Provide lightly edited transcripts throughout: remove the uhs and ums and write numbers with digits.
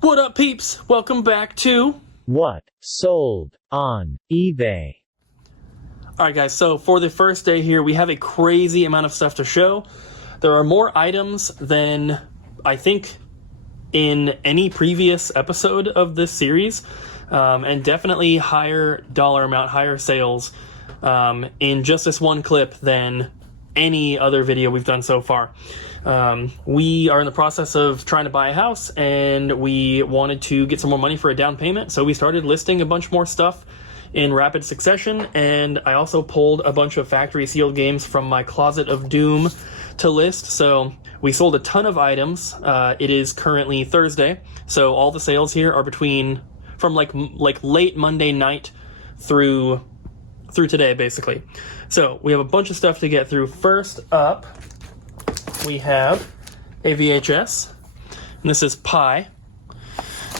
What up, peeps? Welcome back to What sold on eBay. Alright guys, so for the first day here, we have a crazy amount of stuff to show. There are more items than I think in any previous episode of this series, and definitely higher dollar amount, higher sales in just this one clip than any other video we've done so far. We are in the process of trying to buy a house, and we wanted to get some more money for a down payment, so we started listing a bunch more stuff in rapid succession, and I also pulled a bunch of factory sealed games from my closet of doom to list. So we sold a ton of items. It is currently Thursday, so all the sales here are from late Monday night through today, basically. So we have a bunch of stuff to get through. First up, we have a VHS, and this is Pi.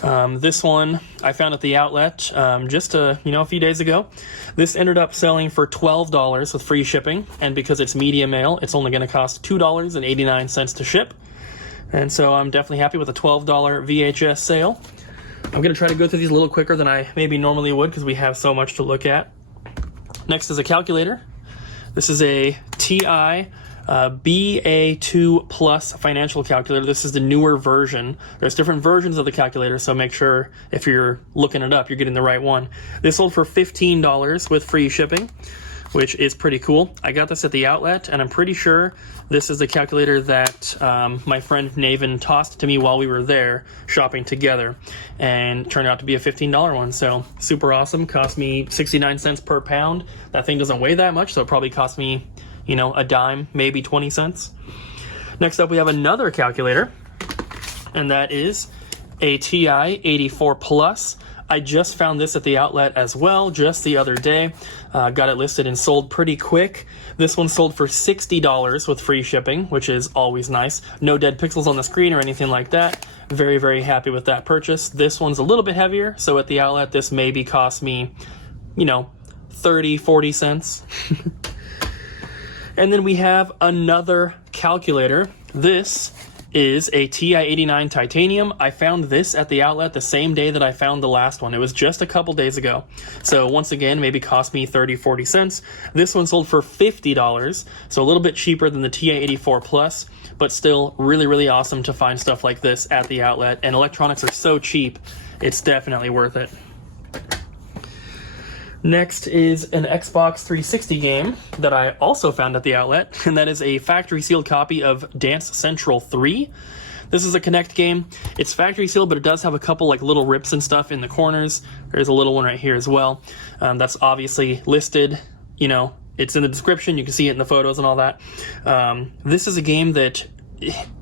This one I found at the outlet just a few days ago. This ended up selling for $12 with free shipping, and because it's media mail, it's only going to cost $2.89 to ship. And so I'm definitely happy with a $12 VHS sale. I'm going to try to go through these a little quicker than I maybe normally would because we have so much to look at. Next is a calculator. This is a TI BA2 Plus financial calculator. This is the newer version. There's different versions of the calculator, so make sure if you're looking it up, you're getting the right one. This sold for $15 with free shipping, which is pretty cool. I got this at the outlet, and I'm pretty sure this is the calculator that my friend Naven tossed to me while we were there shopping together, and turned out to be a $15 one, so super awesome. Cost me 69 cents per pound. That thing doesn't weigh that much, so it probably cost me a dime, maybe 20 cents. Next up, we have another calculator, and that is a TI 84 Plus. I just found this at the outlet as well, just the other day. Got it listed and sold pretty quick. This one sold for $60 with free shipping, which is always nice. No dead pixels on the screen or anything like that. Very, very happy with that purchase. This one's a little bit heavier, so at the outlet, this maybe cost me, 30, 40 cents. And then we have another calculator. This is a TI-89 Titanium. I found this at the outlet the same day that I found the last one. It was just a couple days ago. So once again, maybe cost me 30, 40 cents. This one sold for $50, so a little bit cheaper than the TI-84 Plus, but still really, really awesome to find stuff like this at the outlet. And electronics are so cheap, it's definitely worth it. Next is an Xbox 360 game that I also found at the outlet, and that is a factory sealed copy of Dance Central 3. This is a Kinect game. It's factory sealed, but it does have a couple little rips and stuff in the corners. There's a little one right here as well. That's obviously listed, it's in the description. You can see it in the photos and all that. This is a game that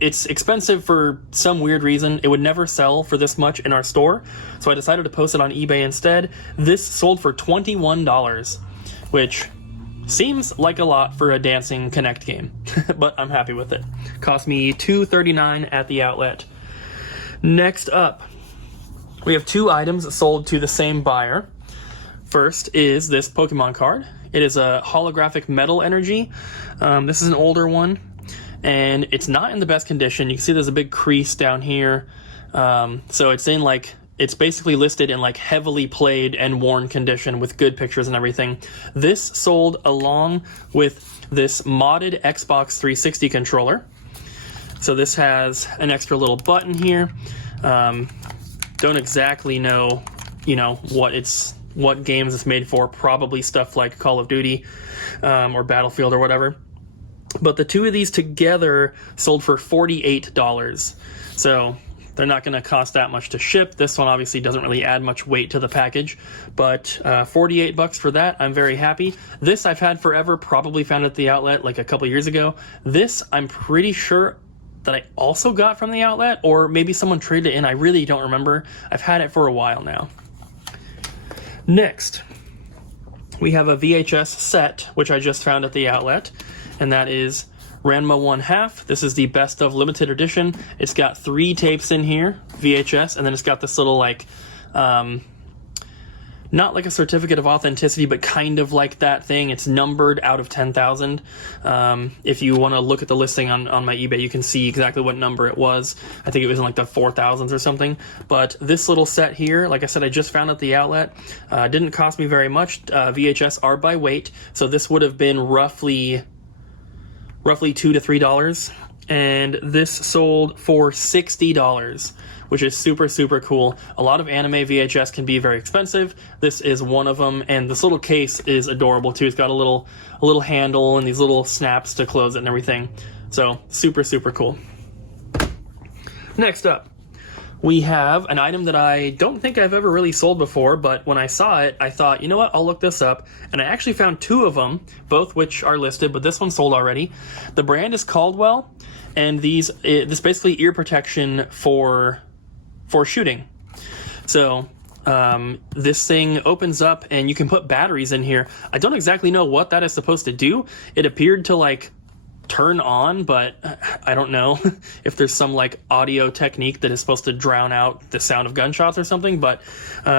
it's expensive for some weird reason. It would never sell for this much in our store, so I decided to post it on eBay instead. This sold for $21, which seems like a lot for a dancing Kinect game, but I'm happy with it. Cost me $2.39 at the outlet. Next up, we have two items sold to the same buyer. First is this Pokemon card. It is a holographic metal energy. This is an older one, and it's not in the best condition. You can see there's a big crease down here. So it's basically listed in heavily played and worn condition with good pictures and everything. This sold along with this modded Xbox 360 controller. So this has an extra little button here. Don't exactly know, what games it's made for. Probably stuff like Call of Duty or Battlefield or whatever. But the two of these together sold for $48. So they're not going to cost that much to ship. This one obviously doesn't really add much weight to the package, but $48 for that, I'm very happy. This I've had forever, probably found at the outlet a couple years ago. This I'm pretty sure that I also got from the outlet, or maybe someone traded it in. I really don't remember. I've had it for a while now. Next, we have a VHS set, which I just found at the outlet, and that is Ranma 1/2. This is the best of limited edition. It's got 3 tapes in here, VHS, and then it's got this little not like a certificate of authenticity, but kind of like that thing. It's numbered out of 10,000. If you want to look at the listing on my eBay, you can see exactly what number it was. I think it was in like the 4,000s or something. But this little set here, like I said, I just found at the outlet. Didn't cost me very much. VHS are by weight, so this would have been roughly $2 to $3. And this sold for $60. Which is super, super cool. A lot of anime VHS can be very expensive. This is one of them, and this little case is adorable too. It's got a little handle and these little snaps to close it and everything. So super, super cool. Next up, we have an item that I don't think I've ever really sold before, but when I saw it, I thought, you know what, I'll look this up. And I actually found two of them, both which are listed, but this one sold already. The brand is Caldwell, and this basically ear protection for shooting. So this thing opens up and you can put batteries in here. I don't exactly know what that is supposed to do. It appeared to like turn on, but I don't know if there's some like audio technique that is supposed to drown out the sound of gunshots or something, but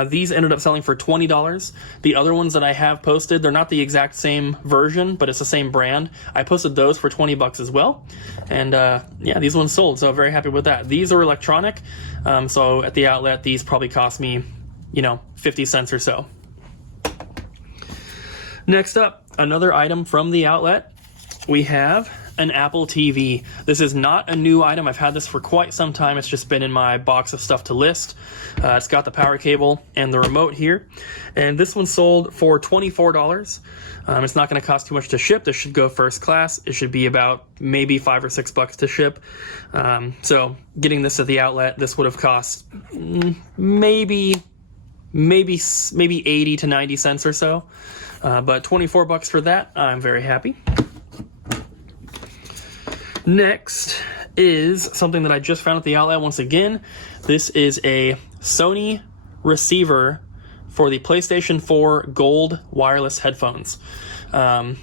these ended up selling for $20. The other ones that I have posted, they're not the exact same version, but it's the same brand. I posted those for $20 as well. And yeah, these ones sold, so I'm very happy with that. These are electronic, so at the outlet, these probably cost me, 50 cents or so. Next up, another item from the outlet. We have an Apple TV. This is not a new item. I've had this for quite some time. It's just been in my box of stuff to list. It's got the power cable and the remote here. And this one sold for $24. It's not going to cost too much to ship. This should go first class. It should be about maybe $5 or $6 to ship. So getting this at the outlet, this would have cost maybe 80 to 90 cents or so. But $24 for that, I'm very happy. Next is something that I just found at the outlet once again. This is a Sony receiver for the PlayStation 4 Gold wireless headphones. I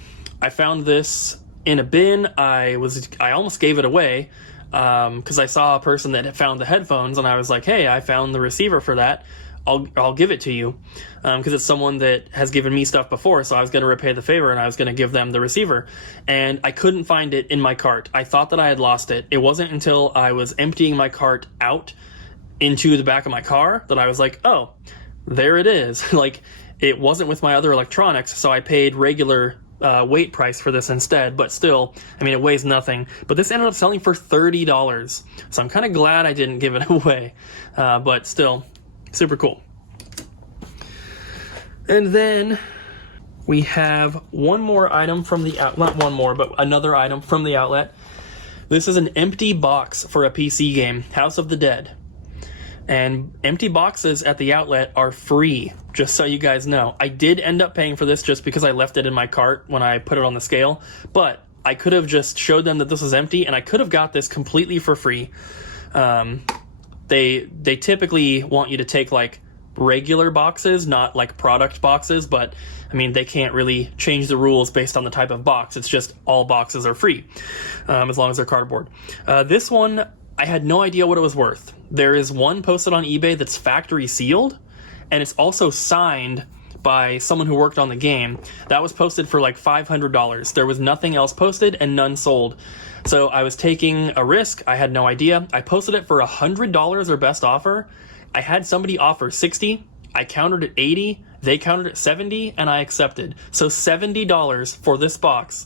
found this in a bin. I almost gave it away because I saw a person that had found the headphones, and I was like, hey, I found the receiver for that. I'll give it to you because it's someone that has given me stuff before, so I was going to repay the favor and I was going to give them the receiver. And I couldn't find it in my cart. I thought that I had lost it. It wasn't until I was emptying my cart out into the back of my car that I was like, oh, there it is. Like, it wasn't with my other electronics, so I paid regular weight price for this instead, but still, it weighs nothing. But this ended up selling for $30, so I'm kind of glad I didn't give it away, but still, super cool. And then we have one more item from the outlet, not one more, but another item from the outlet. This is an empty box for a PC game, House of the Dead. And empty boxes at the outlet are free, just so you guys know. I did end up paying for this just because I left it in my cart when I put it on the scale, but I could have just showed them that this was empty, and I could have got this completely for free. They typically want you to take like regular boxes, not like product boxes, but they can't really change the rules based on the type of box. It's just all boxes are free, as long as they're cardboard. This one, I had no idea what it was worth. There is one posted on eBay that's factory sealed, and it's also signed by someone who worked on the game. That was posted for like $500. There was nothing else posted and none sold. So I was taking a risk. I had no idea. I posted it for $100 or best offer. I had somebody offer $60. I countered at $80. They countered at $70, and I accepted. So $70 for this box,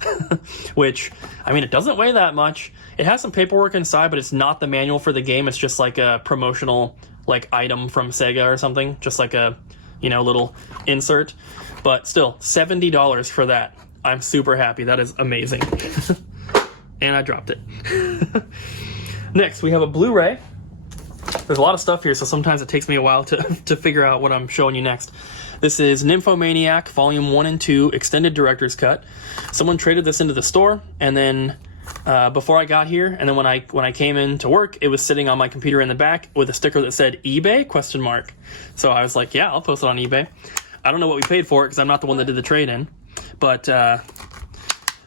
which, it doesn't weigh that much. It has some paperwork inside, but it's not the manual for the game. It's just like a promotional item from Sega or something, just like a little insert. But still, $70 for that. I'm super happy. That is amazing. And I dropped it. Next, we have a Blu-ray. There's a lot of stuff here, so sometimes it takes me a while to figure out what I'm showing you next. This is Nymphomaniac Volume 1 and 2 Extended Director's Cut. Someone traded this into the store, and then before I got here, and then when I came in to work, it was sitting on my computer in the back with a sticker that said eBay ? So I was like, yeah, I'll post it on eBay. I don't know what we paid for it because I'm not the one that did the trade-in, but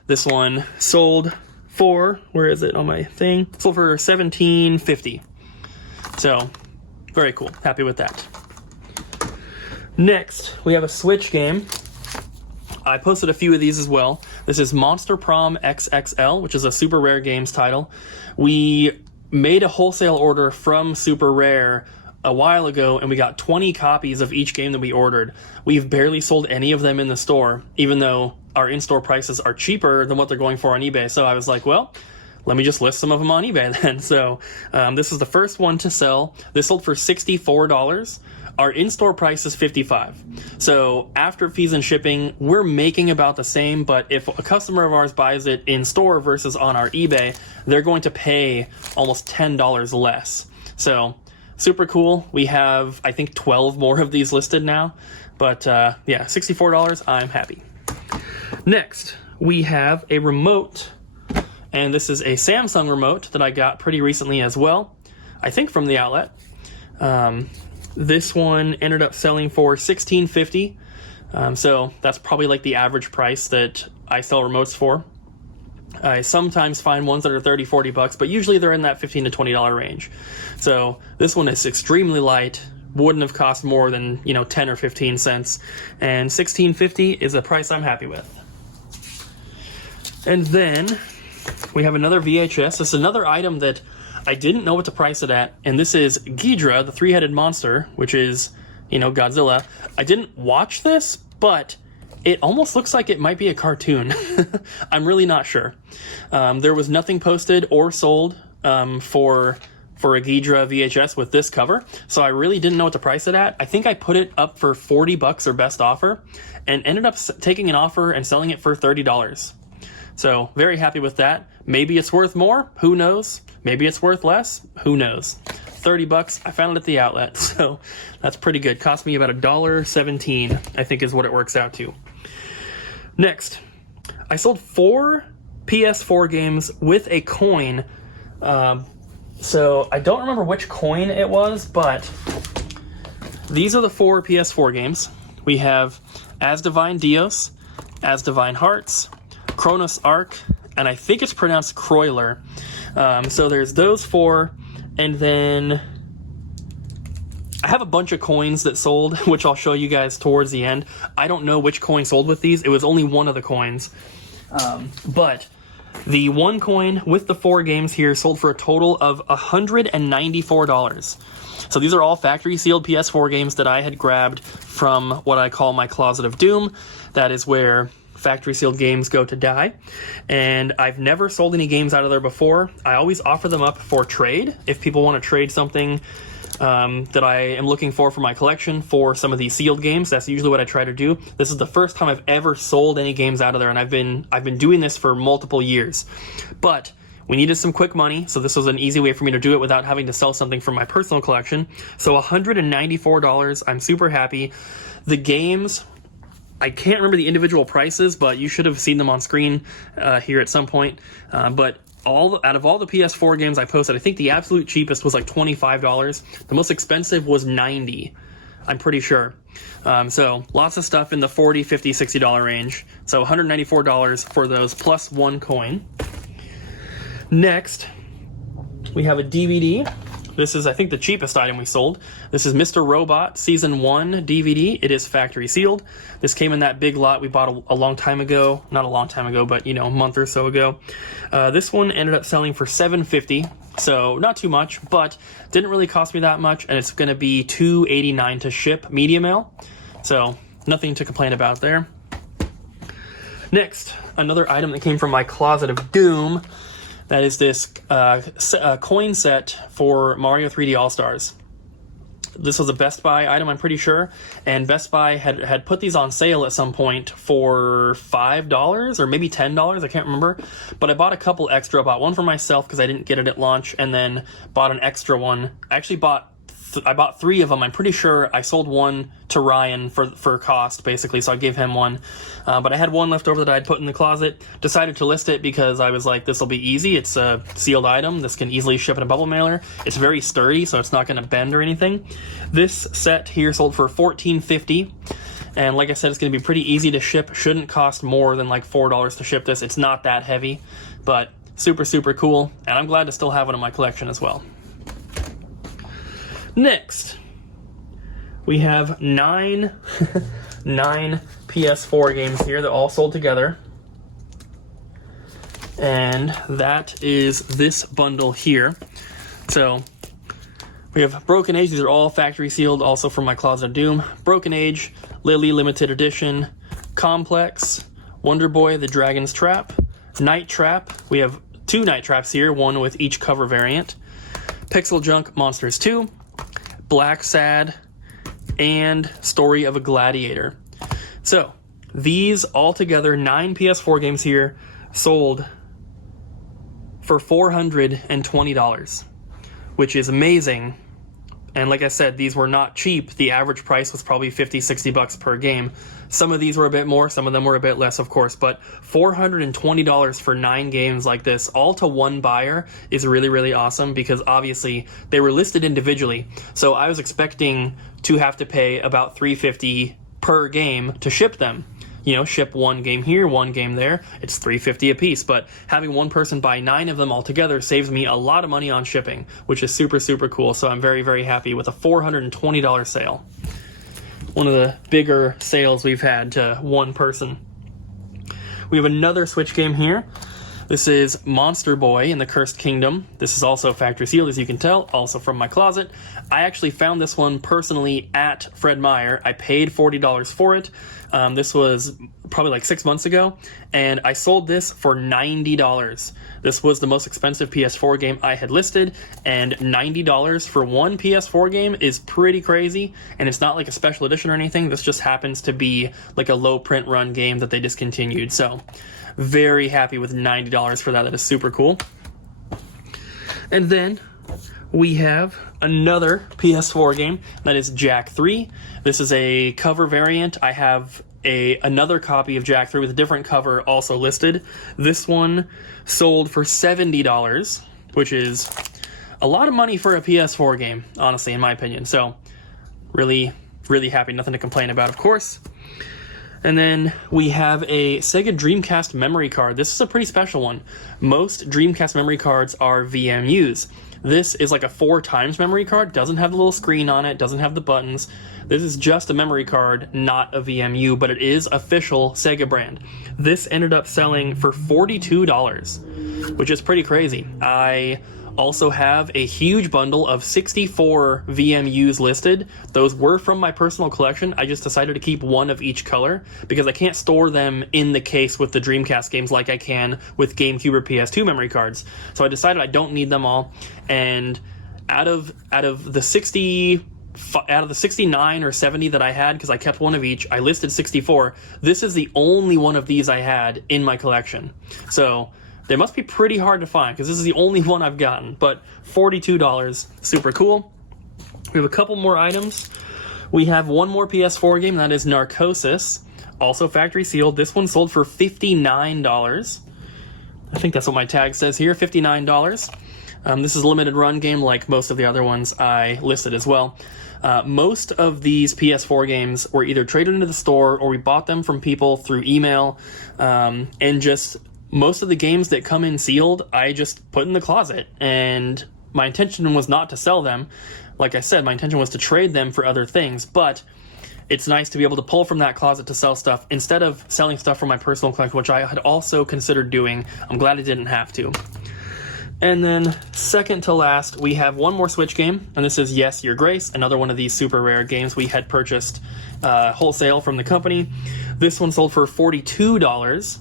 this one sold for, where is it on my thing? Sold for $17.50. So, very cool. Happy with that. Next, we have a Switch game. I posted a few of these as well. This is Monster Prom XXL, which is a Super Rare Games title. We made a wholesale order from Super Rare a while ago, and we got 20 copies of each game that we ordered. We've barely sold any of them in the store, even though our in-store prices are cheaper than what they're going for on eBay. So I was like, well, let me just list some of them on eBay then. So this is the first one to sell. This sold for $64. Our in-store price is $55. So after fees and shipping, we're making about the same, but if a customer of ours buys it in store versus on our eBay, they're going to pay almost $10 less. So super cool. We have, I think, 12 more of these listed now. But yeah, $64, I'm happy. Next, we have a remote, and this is a Samsung remote that I got pretty recently as well, I think from the outlet. This one ended up selling for $16.50, so that's probably like the average price that I sell remotes for. I sometimes find ones that are $30-$40, but usually they're in that $15 to $20 range. So this one is extremely light, wouldn't have cost more than 10 or 15 cents, and $16.50 is a price I'm happy with. And then we have another VHS. This is another item that I didn't know what to price it at, and this is Ghidra, the three-headed monster, which is, Godzilla. I didn't watch this, but it almost looks like it might be a cartoon. I'm really not sure. There was nothing posted or sold for a Ghidra VHS with this cover, so I really didn't know what to price it at. I think I put it up for $40 or best offer, and ended up taking an offer and selling it for $30. So very happy with that. Maybe it's worth more, who knows? Maybe it's worth less, who knows? $30, I found it at the outlet, so that's pretty good. Cost me about $1.17, I think is what it works out to. Next, I sold 4 PS4 games with a coin. So I don't remember which coin it was, but these are the 4 PS4 games. We have As Divine Dios, As Divine Hearts, Kronos Ark, and I think it's pronounced Croiler. So there's those 4, and then I have a bunch of coins that sold, which I'll show you guys towards the end. I don't know which coin sold with these. It was only one of the coins. But the one coin with the 4 games here sold for a total of $194. So these are all factory sealed PS4 games that I had grabbed from what I call my Closet of Doom. That is where factory sealed games go to die, and I've never sold any games out of there before. I always offer them up for trade if people want to trade something that I am looking for my collection for some of these sealed games. That's usually what I try to do. This is the first time I've ever sold any games out of there, and I've been doing this for multiple years. But we needed some quick money, so this was an easy way for me to do it without having to sell something from my personal collection. So $194, I'm super happy. The games, I can't remember the individual prices, but you should have seen them on screen here at some point. But out of all the PS4 games I posted, I think the absolute cheapest was like $25. The most expensive was $90, I'm pretty sure. So lots of stuff in the $40, $50, $60 range. So $194 for those plus 1 coin. Next, we have a DVD. This is, I think, the cheapest item we sold. This is Mr. Robot Season 1 DVD. It is factory sealed. This came in that big lot we bought a long time ago. Not a long time ago, but, a month or so ago. This one ended up selling for $7.50, so not too much, but didn't really cost me that much, and it's going to be $2.89 to ship media mail, so nothing to complain about there. Next, another item that came from my Closet of Doom. That is this coin set for Mario 3D All-Stars. This was a Best Buy item, I'm pretty sure, and Best Buy had put these on sale at some point for $5 or maybe $10, I can't remember. But I bought a couple extra. I bought one for myself because I didn't get it at launch, and then bought an extra one. I actually I bought 3 of them. I'm pretty sure I sold one to Ryan for cost, basically, so I gave him one. But I had one left over that I'd put in the closet. Decided to list it because I was like, this will be easy. It's a sealed item. This can easily ship in a bubble mailer. It's very sturdy, so it's not going to bend or anything. This set here sold for $14.50. And like I said, it's going to be pretty easy to ship. Shouldn't cost more than like $4 to ship this. It's not that heavy, but super, super cool. And I'm glad to still have it in my collection as well. Next, we have nine PS4 games here that all sold together. And that is this bundle here. So we have Broken Age. These are all factory sealed, also from my Closet of Doom. Broken Age, Lily Limited Edition, Complex, Wonder Boy, The Dragon's Trap, Night Trap. We have 2 Night Traps here, one with each cover variant. Pixel Junk Monsters 2, Black Sad, and Story of a Gladiator. So these all together, 9 PS4 games here, sold for $420, which is amazing. And like I said, these were not cheap. The average price was probably $50-$60 per game. Some of these were a bit more, some of them were a bit less, of course, but $420 for 9 games like this, all to one buyer, is really, really awesome, because obviously they were listed individually. So I was expecting to have to pay about $350 per game to ship them. You know, ship one game here, one game there. It's $350 a piece, but having one person buy 9 of them all together saves me a lot of money on shipping, which is super, super cool. So I'm very, very happy with a $420 sale. One of the bigger sales we've had to one person. We have another Switch game here. This is Monster Boy in the Cursed Kingdom. This is also factory sealed, as you can tell, also from my closet. I actually found this one personally at Fred Meyer. I paid $40 for it. This was probably like 6 months ago, and I sold this for $90. This was the most expensive PS4 game I had listed, and $90 for one PS4 game is pretty crazy, and it's not like a special edition or anything. This just happens to be like a low print run game that they discontinued, so very happy with $90 for that. That is super cool. And then we have another PS4 game, that is Jak 3. This is a cover variant. I have another copy of Jak 3 with a different cover also listed. This one sold for $70, which is a lot of money for a PS4 game, honestly, in my opinion. So really, really happy. Nothing to complain about, of course. And then we have a Sega Dreamcast memory card. This is a pretty special one. Most Dreamcast memory cards are VMUs. This is like a 4x memory card, doesn't have the little screen on it, doesn't have the buttons. This is just a memory card, not a VMU, but it is official Sega brand. This ended up selling for $42, which is pretty crazy. I also have a huge bundle of 64 VMUs listed. Those were from my personal collection. I just decided to keep one of each color because I can't store them in the case with the Dreamcast games like I can with GameCube or PS2 memory cards. So I decided I don't need them all. And out of the 69 or 70 that I had, because I kept one of each, I listed 64. This is the only one of these I had in my collection. So they must be pretty hard to find because this is the only one I've gotten, but $42, super cool. We have a couple more items. We have one more PS4 game, that is Narcosis, also factory sealed. This one sold for $59. I think that's what my tag says here, $59. This is a limited run game like most of the other ones I listed as well. Most of these PS4 games were either traded into the store or we bought them from people through email, and just most of the games that come in sealed, I just put in the closet, and my intention was not to sell them. Like I said, my intention was to trade them for other things, but it's nice to be able to pull from that closet to sell stuff instead of selling stuff from my personal collection, which I had also considered doing. I'm glad I didn't have to. And then second to last, we have one more Switch game, and this is Yes, Your Grace, another one of these super rare games we had purchased wholesale from the company. This one sold for $42.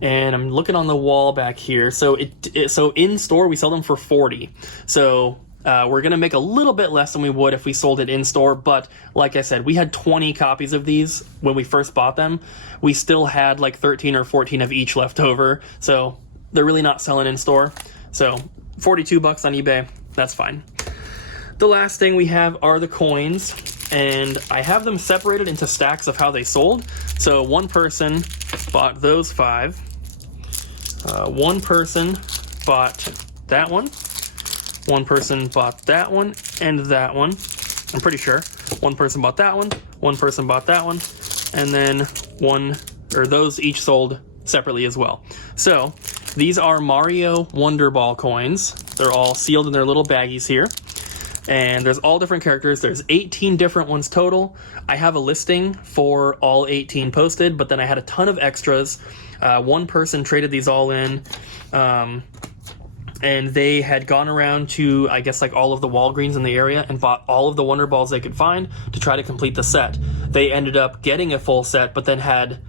And I'm looking on the wall back here. So so in store we sell them for $40. So we're gonna make a little bit less than we would if we sold it in store. But like I said, we had 20 copies of these when we first bought them. We still had like 13 or 14 of each left over. So they're really not selling in store. So $42 on eBay, that's fine. The last thing we have are the coins, and I have them separated into stacks of how they sold. So one person bought those 5. One person bought that one. One person bought that one and that one. I'm pretty sure. One person bought that one. One person bought that one. And then those each sold separately as well. So these are Mario Wonder Ball coins. They're all sealed in their little baggies here. And there's all different characters. There's 18 different ones total. I have a listing for all 18 posted, but then I had a ton of extras. One person traded these all in, and they had gone around to, I guess, like all of the Walgreens in the area and bought all of the Wonder Balls they could find to try to complete the set. They ended up getting a full set, but then had,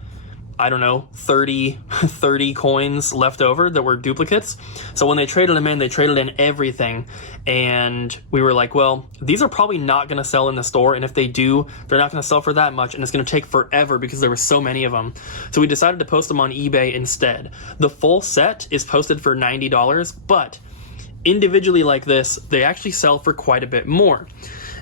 I don't know, 30 coins left over that were duplicates. So when they traded them in, they traded in everything. And we were like, well, these are probably not going to sell in the store. And if they do, they're not going to sell for that much. And it's going to take forever because there were so many of them. So we decided to post them on eBay instead. The full set is posted for $90, but individually like this, they actually sell for quite a bit more.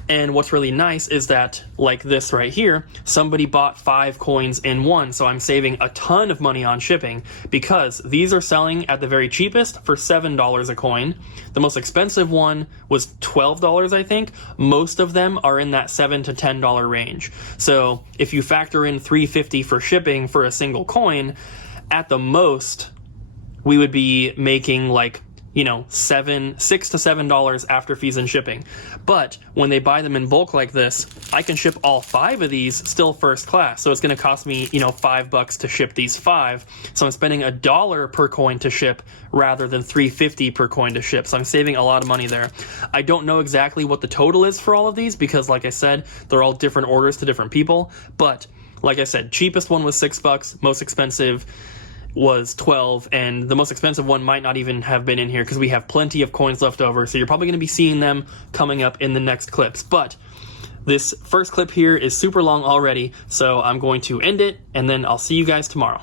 And what's really nice is that, like this right here, somebody bought 5 coins in one, so I'm saving a ton of money on shipping because these are selling at the very cheapest for $7 a coin. The most expensive one was $12, I think. Most of them are in that $7 to $10 range. So if you factor in $3.50 for shipping for a single coin, at the most, we would be making like, you know, $6 to $7 after fees and shipping. But when they buy them in bulk like this, I can ship all 5 of these still first class. So it's going to cost me, you know, $5 to ship these 5. So I'm spending $1 per coin to ship rather than $3.50 per coin to ship. So I'm saving a lot of money there. I don't know exactly what the total is for all of these because, like I said, they're all different orders to different people. But like I said, cheapest one was $6, most expensive was 12, and the most expensive one might not even have been in here because we have plenty of coins left over, so you're probably going to be seeing them coming up in the next clips. But this first clip here is super long already, so I'm going to end it, and then I'll see you guys tomorrow.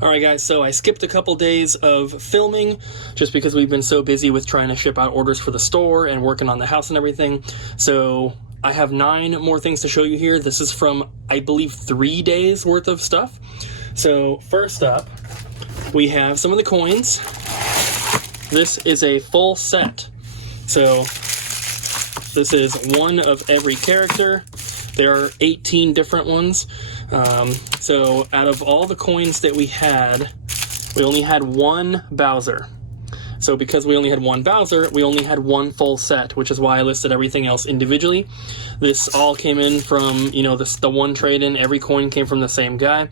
Alright guys, so I skipped a couple days of filming just because we've been so busy with trying to ship out orders for the store and working on the house and everything. So I have 9 more things to show you here. This is from, I believe, 3 days worth of stuff. So first up, we have some of the coins. This is a full set. So this is one of every character. There are 18 different ones. So out of all the coins that we only had one Bowser. So because we only had one Bowser, we only had one full set, which is why I listed everything else individually. This all came in from, you know, the one trade-in. Every coin came from the same guy.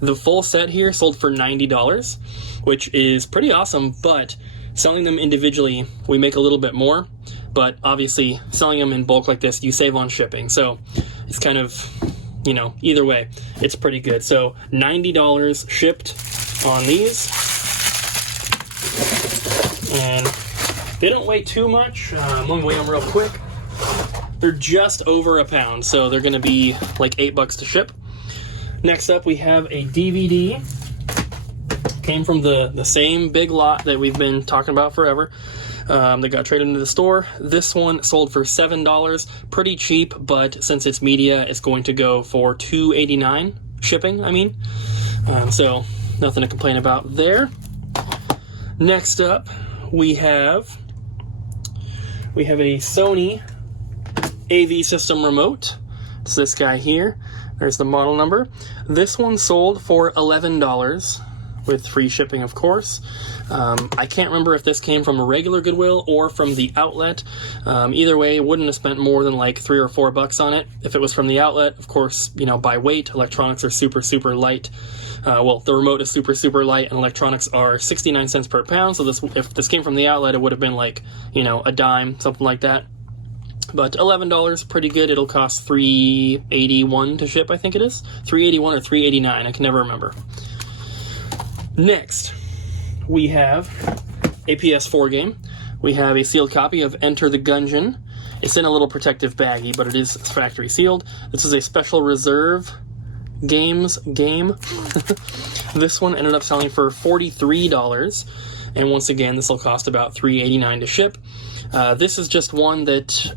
The full set here sold for $90, which is pretty awesome, but selling them individually, we make a little bit more. But obviously, selling them in bulk like this, you save on shipping. So it's kind of, you know, either way, it's pretty good. So $90 shipped on these. And they don't weigh too much. Let me weigh them real quick. They're just over a pound, so they're going to be like $8 to ship. Next up, we have a DVD. Came from the same big lot that we've been talking about forever. That got traded into the store. This one sold for $7. Pretty cheap, but since it's media, it's going to go for $2.89 shipping, I mean. So nothing to complain about there. Next up, we have a Sony AV system remote. It's this guy here. There's the model number. This one sold for $11 with free shipping, of course. I can't remember if this came from a regular Goodwill or from the outlet. Either way, wouldn't have spent more than like $3 or $4 on it. If it was from the outlet, of course, you know, by weight, electronics are super, super light. Well, the remote is super, super light, and electronics are 69 cents per pound. So if this came from the outlet, it would have been like, you know, a dime, something like that. But $11, pretty good. It'll cost $3.81 to ship, I think it is. $3.81 or $3.89, I can never remember. Next, we have a PS4 game. We have a sealed copy of Enter the Gungeon. It's in a little protective baggie, but it is factory sealed. This is a special reserve game. This one ended up selling for $43, and once again, this will cost about $3.89 to ship. This is just one that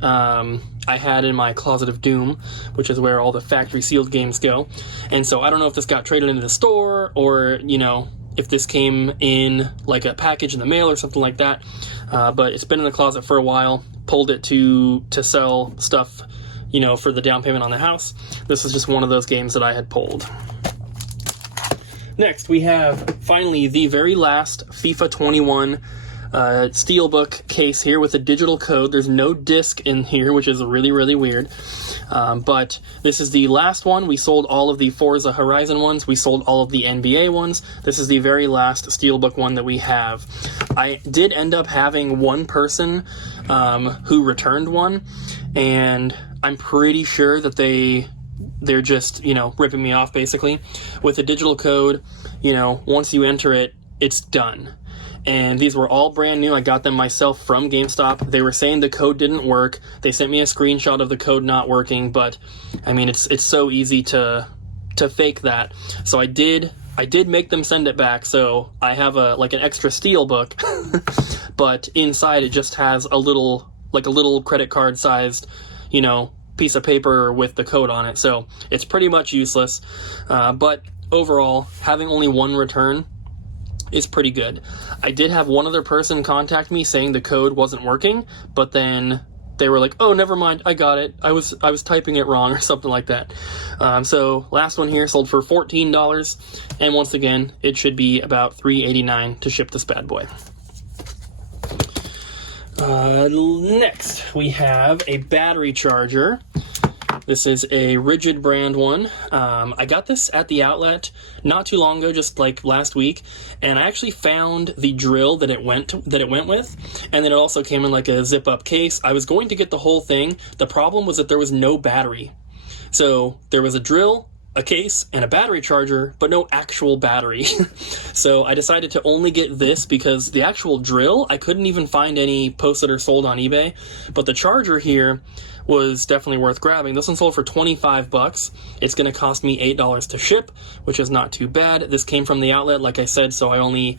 I had in my Closet of Doom, which is where all the factory sealed games go. And so I don't know if this got traded into the store or, you know, if this came in like a package in the mail or something like that. But it's been in the closet for a while. Pulled it to sell stuff, you know, for the down payment on the house. This is just one of those games that I had pulled. Next, we have finally the very last FIFA 21 Steelbook case here with a digital code. There's no disc in here, which is really, really weird. But this is the last one. We sold all of the Forza Horizon ones. We sold all of the NBA ones. This is the very last Steelbook one that we have. I did end up having one person who returned one, and I'm pretty sure that they're just, ripping me off, basically. With a digital code, once you enter it, it's done. And these were all brand new. I got them myself from GameStop. They were saying the code didn't work. They sent me a screenshot of the code not working, but I mean, it's so easy to fake that. So I did make them send it back. So I have an extra Steelbook, but inside it just has a little credit card sized, piece of paper with the code on it. So it's pretty much useless. But overall, having only one return is pretty good. I did have one other person contact me saying the code wasn't working, but then they were like, "Oh, never mind, I got it. I was typing it wrong," or something like that. So last one here sold for $14, and once again, it should be about $3.89 to ship this bad boy. Next, we have a battery charger. This is a Rigid brand one. I got this at the outlet not too long ago, just like last week, and I actually found the drill that it went with, and then it also came in like a zip-up case. I was going to get the whole thing. The problem was that there was no battery. So there was a drill, a case, and a battery charger, but no actual battery. So I decided to only get this because the actual drill, I couldn't even find any posted or sold on eBay, but the charger here was definitely worth grabbing. This one sold for $25. It's going to cost me $8 to ship, which is not too bad. This came from the outlet, like I said, so I only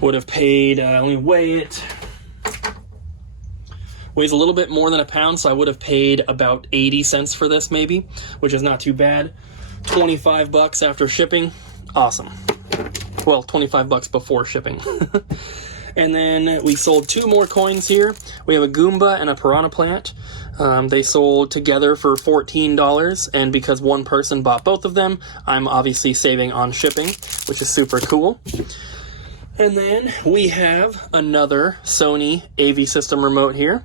would have paid, weighs a little bit more than a pound, so I would have paid about 80 cents for this maybe, which is not too bad. $25 after shipping, awesome. Well, $25 before shipping. And then we sold two more coins here. We have a Goomba and a Piranha Plant. They sold together for $14, and because one person bought both of them, I'm obviously saving on shipping, which is super cool. And then we have another Sony AV System remote here.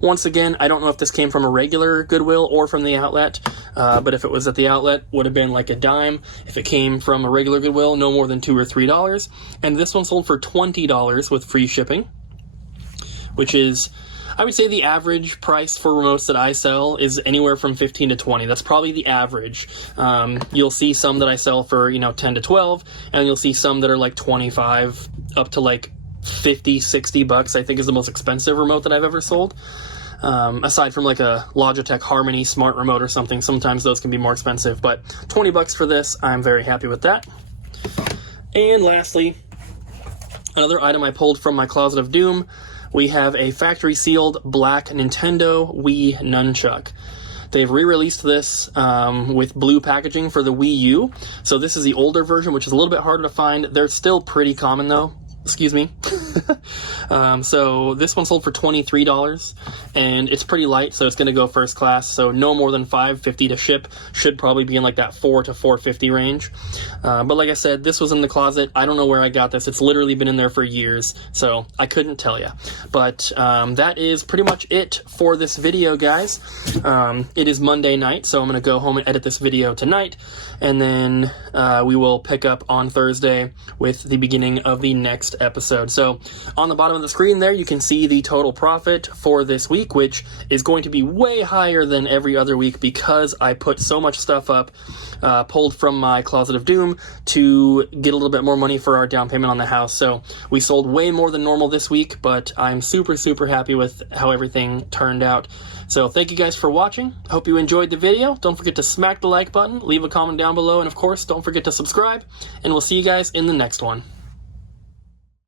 Once again, I don't know if this came from a regular Goodwill or from the outlet, but if it was at the outlet, would have been like a dime. If it came from a regular Goodwill, no more than $2 or $3. And this one sold for $20 with free shipping, which is, I would say the average price for remotes that I sell is anywhere from $15 to $20. That's probably the average. You'll see some that I sell for, $10 to $12, and you'll see some that are like $25 up to like $50, $60, I think is the most expensive remote that I've ever sold. Aside from like a Logitech Harmony smart remote or something, sometimes those can be more expensive, but $20 for this, I'm very happy with that. And lastly, another item I pulled from my Closet of Doom. We have a factory sealed black Nintendo Wii Nunchuck. They've re-released this with blue packaging for the Wii U. So this is the older version, which is a little bit harder to find. They're still pretty common though. Excuse me. So this one sold for $23, and it's pretty light, so it's going to go first class, so no more than $5.50 to ship. Should probably be in like that $4 to $4.50 range. But like I said, this was in the closet. I don't know where I got this. It's literally been in there for years, so I couldn't tell you. But that is pretty much it for this video, guys. It is Monday night, so I'm going to go home and edit this video tonight, and then we will pick up on Thursday with the beginning of the next episode. So on the bottom of the screen there, you can see the total profit for this week, which is going to be way higher than every other week because I put so much stuff up, pulled from my Closet of Doom to get a little bit more money for our down payment on the house. So we sold way more than normal this week, but I'm super, super happy with how everything turned out. So thank you guys for watching. I hope you enjoyed the video. Don't forget to smack the like button, leave a comment down below, and of course, don't forget to subscribe, and we'll see you guys in the next one.